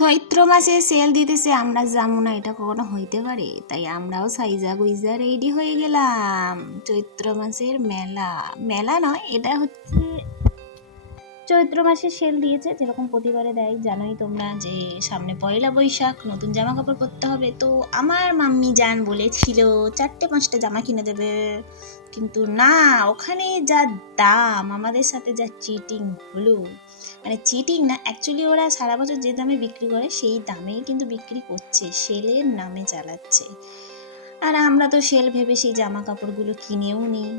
চৈত্র মাসে সেল দিতেছে, আমরা যাবো না এটা কখনো হইতে পারে? তাই আমরাও সাইজা গুইজা রেডি হয়ে গেলাম। চৈত্র মাসের মেলা, মেলা নয় এটা হচ্ছে চৈত্র মাসে সেল দিয়েছে, যেরকম প্রতিবারে দেয়। জানোই তোমরা যে সামনে পয়লা বৈশাখ, নতুন জামা কাপড় পরতে হবে। তো আমার মাম্মি জান বলেছিল 4-5টা জামা কিনে দেবে, কিন্তু না, ওখানে যা দাম, আমাদের সাথে যা চিটিং হলো। মানে চিটিং না, অ্যাকচুয়ালি ওরা সারা বছর যে দামে বিক্রি করে সেই দামেই কিন্তু বিক্রি করছে, সেলের নামে চালাচ্ছে। আর আমরা তো সেল ভেবে সেই জামা কাপড়গুলো কিনেও নিই।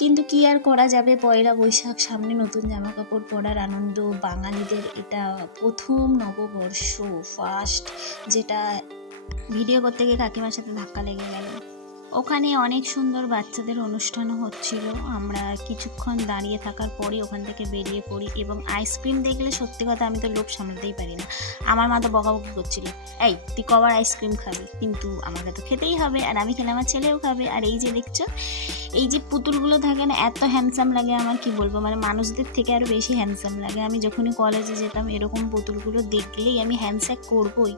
কিন্তু কি আর করা যাবে, পয়লা বৈশাখ সামনে, নতুন জামা কাপড় পরার আনন্দ বাঙালিদের, এটা প্রথম নববর্ষ, ফার্স্ট, যেটা ভিডিও করতে গিয়ে কাকিমার সাথে ধাক্কা লেগে গেল। ওখানে অনেক সুন্দর বাচ্চাদের অনুষ্ঠানও হচ্ছিল। আমরা কিছুক্ষণ দাঁড়িয়ে থাকার পরই ওখান থেকে বেরিয়ে পড়ি, এবং আইসক্রিম দেখলে সত্যি কথা আমি তো লোভ সামলাতেই পারি না। আমার মা তো বকাবকি করছিল, এই তুই কবার আইসক্রিম খাবি, কিন্তু আমাকে তো খেতেই হবে, আর আমি খেলে আমার ছেলেও খাবে। আর এই যে দেখছো, এই যে পুতুলগুলো থাকে না, এত হ্যান্ডসাম লাগে, আমার কি বলবো, মানে মানুষদের থেকে আরও বেশি হ্যান্ডসাম লাগে। আমি যখনই কলেজে যেতাম এরকম পুতুলগুলো দেখলেই আমি হ্যান্ডশেক করবই।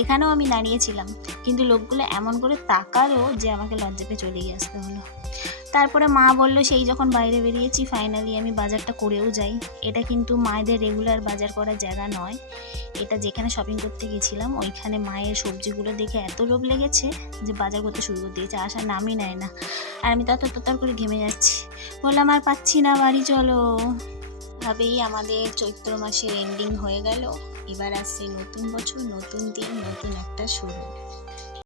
এখানেও আমি দাঁড়িয়েছিলাম, কিন্তু লোকগুলো এমন করে তাকালো যে আমাকে লজ্জাতে চলেই আসতে হলো। তারপরে মা বললো, সেই যখন বাইরে বেরিয়েছি ফাইনালি আমি বাজারটা করেও যাই। এটা কিন্তু মায়েদের রেগুলার বাজার করার জায়গা নয়, এটা যেখানে শপিং করতে গেছিলাম ওইখানে মায়ের সবজিগুলো দেখে এত লোভ লেগেছে যে বাজার করতে শুরু করে দিয়েছে, আসার নামই নেয় না। আর আমি ততর করে ঘেমে যাচ্ছি, বললাম আর পাচ্ছি না, বাড়ি চলো। ভাবেই আমাদের চৈত্র মাসের এন্ডিং হয়ে গেল। এবার আসছে নতুন বছর, নতুন দিন, নতুন একটা শুরু।